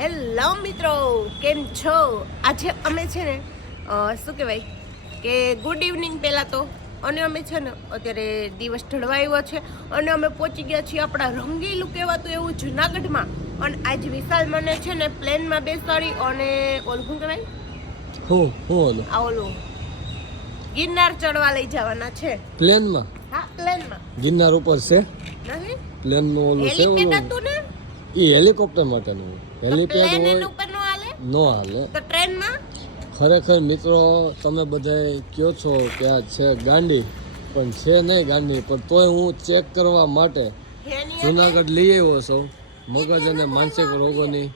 Hello મિત્રો, કેમ છો? આજે અમે છે ને શું કહેવાય કે ગુડ ઇવનિંગ પહેલાં તો અને અમે છે ને અત્યારે દિવસ ઢળવાયો છે અને અમે પહોંચી ગયા છીએ આપણા રંગીલું કહેવાતું એવું જુનાગઢમાં. અને આજ વિશાલ મને છે ને પ્લેનમાં બેસાડી અને ઓલું શું કહેવાય ઓલું ગિરનાર ચડવા લઈ જવાના છે. પ્લેનમાં? હા, પ્લેનમાં. ગિરનાર ઉપર છે નહીં, પ્લેનનું ઓલું છે, હેલિપેડ હતું ને એ હેલિકોપ્ટર માટેનું. હેલિપેડ પ્લેન હોય એના ઉપર નો હાલે નો હાલે. તો ટ્રેનમાં ખરેખર મિત્રો તમે બધાય કહો છો કે આ છે ગાંડી, પણ છે નહીં ગાંડી, પણ તોય હું ચેક કરવા માટે જુનાગઢ લઈ આવ્યો છું. મગજ અને માનસિક રોગોની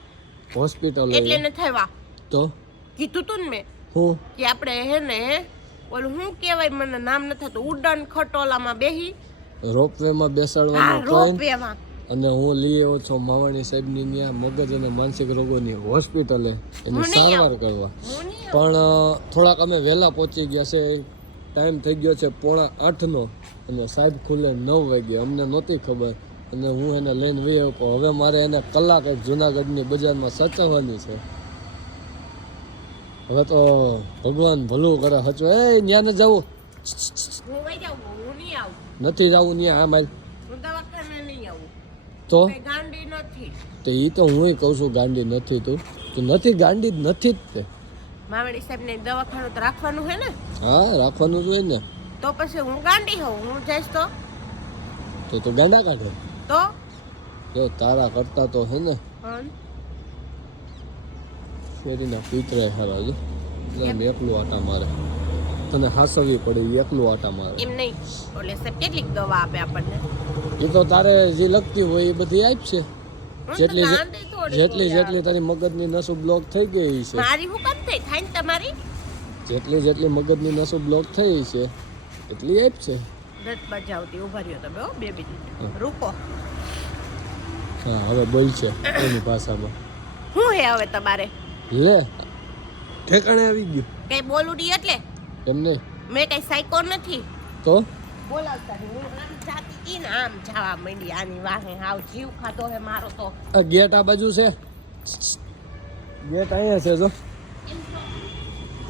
હોસ્પિટલ એટલે ન થવા તો કીધું તું ને મેં હું કે આપણે હે ને ઓલું શું કહેવાય મને નામ ન થતું, ઉડન ખટોલામાં બેહી રોપવેમાં હા બેસાડવાનો ટ્રેન. રોપવેમાં અને હું લઈ આવ્યો છું માવાણી સાહેબની ત્યાં મગજ અને માનસિક રોગોની હોસ્પિટલે એની સારવાર કરવા. પણ થોડાક અમે વહેલા પહોંચી ગયા છે. ટાઈમ થઈ ગયો છે 7:45નો અને સાહેબ ખુલે 9 વાગે. અમને નહોતી ખબર અને હું એને લઈને વહી આવ્યો. પણ હવે મારે એને કલાક એક જુનાગઢની બજારમાં સાચવવાની છે. હવે તો ભગવાન ભલું કરે. હચો ત્યાં ન જવું, હું વઈ જાઉં, હું નહીં આવું, નથી જવું ત્યાં. આ માલ હું દવાખાને નહીં આવું, તો કઈ ગાંડી નથી. તો એ તો હું કહું છું ગાંડી નથી. તું નથી ગાંડી જ નથી જ તે. માવડી સાહેબને દવાખાનું તો રાખવાનું હે ને, હા રાખવાનું જોઈએ ને. તો પછી હું ગાંડી હોઉં, હું જઈશ તો ગાંડા કાઢે. તો જો તારા કરતા તો હે ને શેરીના પિતરે હારા જો એકલું આટા મારે. તને હાસવી પડે એકલું આટા મારે. એમ નહીં, ઓલે સાહેબ કેટલીક દવા આપે આપણને, એ તો તારે જે લગતી હોય એ બધી આપશે. હું તો જેટલી ગાંડી થોડી જેટલી છું જેટલી તારી મગજની નસો બ્લોક થઈ ગઈ છે, મારી હું કેમ થઈ થાય ને તમારી જેટલી મગજની નસો બ્લોક થઈ છે એટલી આપશે. રત બજાવતી ઉભા રહ્યો તમે હો 2 મિનિટ રૂકો. હા હવે બોલ છે એની ભાષામાં. હું હે હવે તમારે લે ઠેકાણે આવી ગયું. કઈ બોલું નહીં એટલે એમ નહીં મેં કઈ સાયકો નથી. તો બોલાવતા નહીં, હું આમ જાતી ઈ ને આમ જવા માંડી આની વાહે. હાવ જીવ ખાધો હે મારો તો. આ ગેટ આ બાજુ છે, ગેટ અહીંયા છે જો.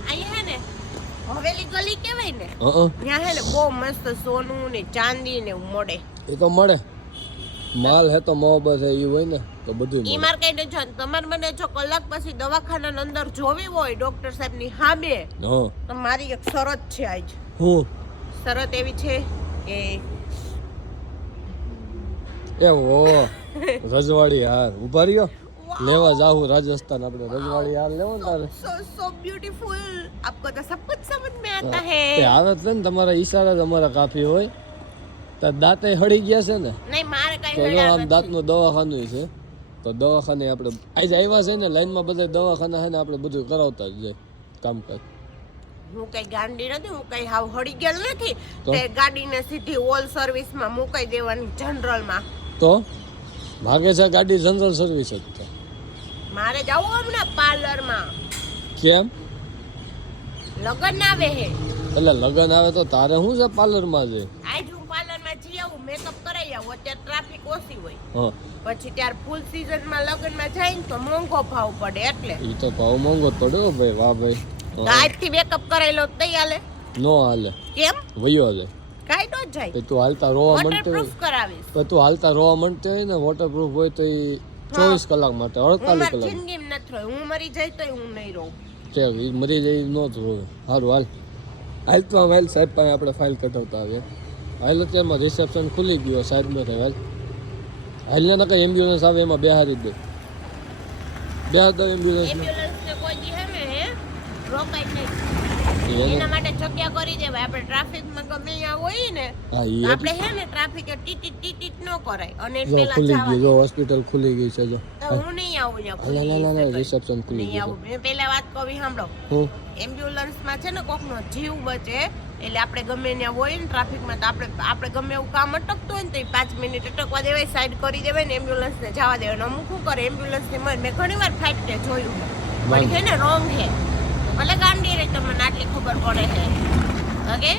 અહીંયા હે ને હવેલી ગલી કહેવાય ને, હા ત્યાં હે ને બહુ મસ્ત સોનું ને ચાંદી ને એવું મળે. એ તો મળે. માલ હે તો મોહબ્બત હે એ હોય ને તો બધું ઈ મળે. માર કઈ ન જાણ. તમારે મને જો કલાક પછી દવાખાના અંદર જોવી હોય ડોક્ટર સાહેબ ની સામે, હા તો મારી એક શરત છે આજ. હું શરત એવી છે કે એ ઓ રજવાડી હાર ઉભા રહ્યો લેવા જાવું રાજસ્થાન. આપણે રજવાડી હાર લેવો ને તારે. so beautiful, आपको तो सब कुछ समझ में आता है. તે આવે છે ને તમારા ઈશારા જ અમારા કાફી હોય. તાર દાંતે હળી ગયા છે ને નહીં મારે કઈ તો જો હળ્યા આમ નથી. દાંતનું દવાખાનું છે. તો દવાખાને આપણે આજે આવ્યા છે ને લાઈનમાં બધા દવાખાના છે ને આપણે બધું કરાવતા જ જાય કામકાજ. હું કઈ ગાંડી નથી, હું કઈ હાવ હળી ગયેલ નથી. તો? તે ગાડીને સીધી ઓલ સર્વિસમાં મુકાઈ દેવાની જનરલમાં. તો ભાગે છે ગાડી જનરલ સર્વિસ જ છે. મારે જવું હમણાં પાર્લરમાં, કેમ? લગન આવે હે. એટલે લગન આવે તો તારે શું છે પાર્લરમાં છે? આજ હું પાર્લરમાં જઈ આવું, મેકઅપ કરાવી આવું. અત્યારે ટ્રાફિક ઓછી હોય, હા પછી ત્યારે ફૂલ સિઝનમાં લગનમાં જાય ને તો મોંઘો ભાવ પડે. એટલે એ તો ભાવ મોંઘો જ પડ્યો ભાઈ. વાહ ભાઈ. તો આજથી મેકઅપ કરાવી લો તઈ હાલે. નો હાલે, કેમ વયો છે. કાઈ નો જાય, તો તું હાલતા રોવા માંડતો વોટરપ્રૂફ હોય કરાવીશ. તો તું હાલતા રોવા માંડતો હોય ને વોટરપ્રૂફ હોય તો એ 24 કલાક માટે હું 48 મારી કલાક જિંદગીમાં નથી રહી. હું મરી જાય તોય હું નહીં રહું. છે. એ મરી જાય ન જ રોવે. સારું હાલ હાલ તો હાલ સાહેબ પાસે આપણે ફાઇલ કઢાવતા આવીએ. હાલ અત્યારમાં રિસેપ્શન ખુલી ગયો સાહેબ મેં હાલ હાલને ના કઈ એમ્બ્યુલન્સ આવે એમાં બેહારી દે. બેહાર દો એમ્બ્યુલન્સ એમ્બ્યુલન્સને કોઈ દી હે ને રોકાય નહીં. એને એના માટે જગ્યા કરી દેવાય. આપણે ટ્રાફિકમાં ગમે ત્યાં હોય ને હા તો એ આપણે હે ને ટ્રાફિક ટીટીટ ન કરાય અને જો પેલા ખુલી જવા ગઈ. જો હોસ્પિટલ ખુલી ગઈ છે જો. તો હું નહીં આવું ત્યાં ના ના ના ખુલી રિસેપ્શન ખુલી નહીં ગઈ આવું. મેં પેલા વાત કહી સાંભળો. હું એમ્બ્યુલન્સમાં છે ને કોકનો જીવ બચે એટલે આપણે ગમે ત્યાં હોય ને ટ્રાફિકમાં તો આપણે ગમે એવું કામ અટકતું હોય ને તો 5 મિનિટ અટકવા દેવાય, સાઈડ કરી દેવાય ને એમ્બ્યુલન્સને જવા દેવાય. અમુક શું કરે એમ્બ્યુલન્સની મેં ઘણી વાર ફાઇટ જોયું પણ છે ને રોંગ છે. ભલે ગાંડી રહી તમને આટલી ખબર પડે છે. ઓકે